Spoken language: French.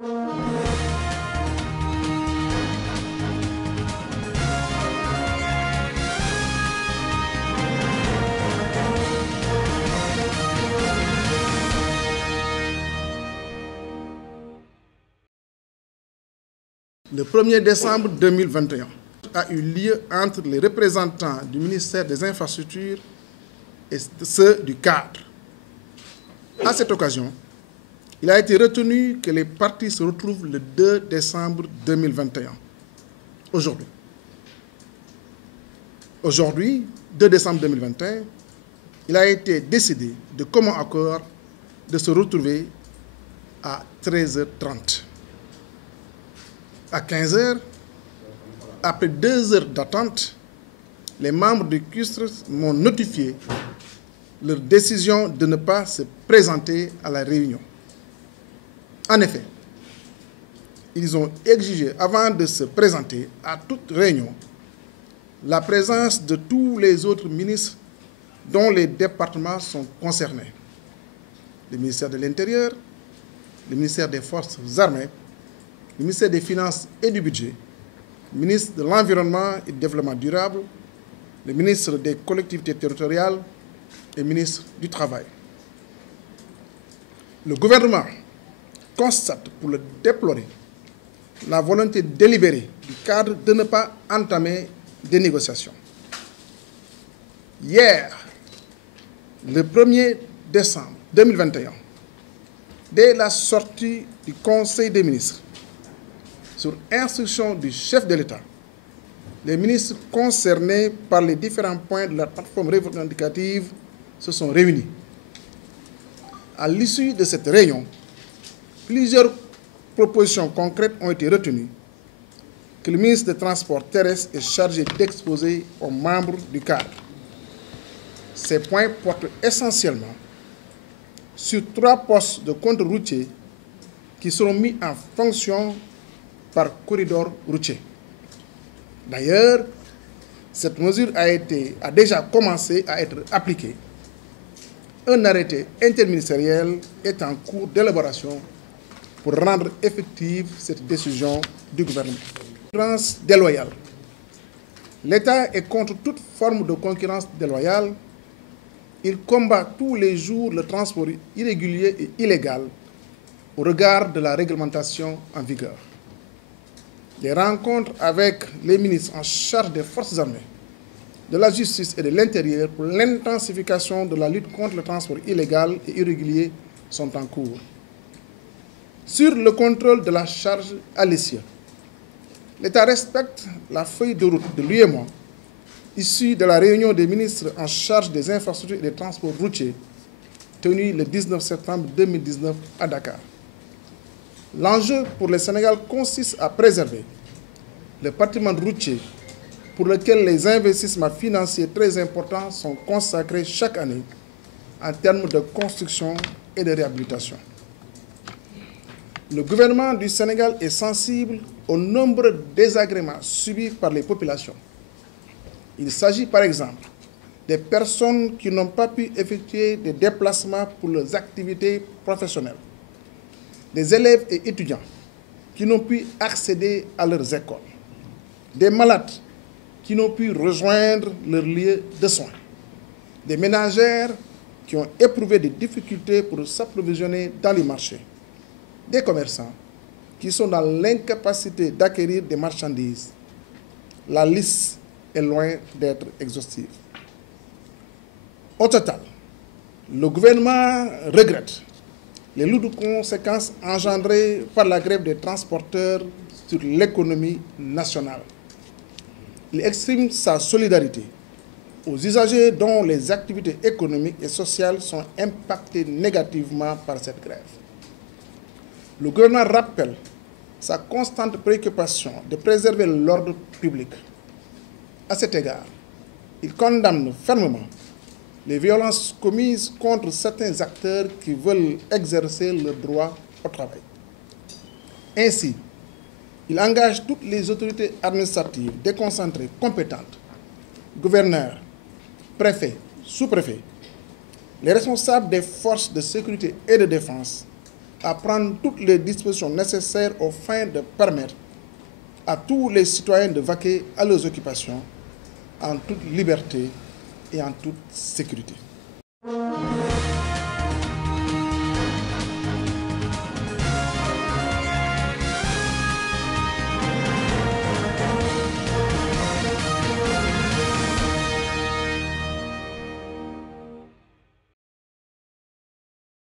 Le 1er décembre 2021 a eu lieu entre les représentants du ministère des Infrastructures et ceux du cadre. À cette occasion, il a été retenu que les parties se retrouvent le 2 décembre 2021. Aujourd'hui, 2 décembre 2021, il a été décidé de commun accord de se retrouver à 13h30. À 15h, après 2 heures d'attente, les membres du CUSTR m'ont notifié leur décision de ne pas se présenter à la réunion. En effet, ils ont exigé, avant de se présenter à toute réunion, la présence de tous les autres ministres dont les départements sont concernés. Le ministère de l'Intérieur, le ministère des Forces armées, le ministère des Finances et du Budget, le ministre de l'Environnement et du Développement durable, le ministre des Collectivités territoriales et le ministre du Travail. Le gouvernement constate, pour le déplorer, la volonté délibérée du cadre de ne pas entamer des négociations. Hier, le 1er décembre 2021, dès la sortie du Conseil des ministres, sur instruction du chef de l'État, les ministres concernés par les différents points de la plateforme revendicative se sont réunis. À l'issue de cette réunion, plusieurs propositions concrètes ont été retenues que le ministre des Transports terrestres est chargé d'exposer aux membres du cadre. Ces points portent essentiellement sur 3 postes de contrôle routier qui seront mis en fonction par corridor routier. D'ailleurs, cette mesure a déjà commencé à être appliquée. Un arrêté interministériel est en cours d'élaboration pour rendre effective cette décision du gouvernement. Concurrence déloyale. L'État est contre toute forme de concurrence déloyale. Il combat tous les jours le transport irrégulier et illégal au regard de la réglementation en vigueur. Des rencontres avec les ministres en charge des forces armées, de la justice et de l'intérieur pour l'intensification de la lutte contre le transport illégal et irrégulier sont en cours. Sur le contrôle de la charge à l'essieu, l'État respecte la feuille de route de l'UEMOA issue de la réunion des ministres en charge des infrastructures et des transports routiers tenue le 19 septembre 2019 à Dakar. L'enjeu pour le Sénégal consiste à préserver le patrimoine routier pour lequel les investissements financiers très importants sont consacrés chaque année en termes de construction et de réhabilitation. Le gouvernement du Sénégal est sensible aux nombreux désagréments subis par les populations. Il s'agit par exemple des personnes qui n'ont pas pu effectuer des déplacements pour leurs activités professionnelles, des élèves et étudiants qui n'ont pu accéder à leurs écoles, des malades qui n'ont pu rejoindre leur lieu de soins, des ménagères qui ont éprouvé des difficultés pour s'approvisionner dans les marchés, des commerçants qui sont dans l'incapacité d'acquérir des marchandises. La liste est loin d'être exhaustive. Au total, le gouvernement regrette les lourdes conséquences engendrées par la grève des transporteurs sur l'économie nationale. Il exprime sa solidarité aux usagers dont les activités économiques et sociales sont impactées négativement par cette grève. Le gouvernement rappelle sa constante préoccupation de préserver l'ordre public. À cet égard, il condamne fermement les violences commises contre certains acteurs qui veulent exercer leur droit au travail. Ainsi, il engage toutes les autorités administratives déconcentrées compétentes, gouverneurs, préfets, sous-préfets, les responsables des forces de sécurité et de défense, à prendre toutes les dispositions nécessaires aux fins de permettre à tous les citoyens de vaquer à leurs occupations en toute liberté et en toute sécurité.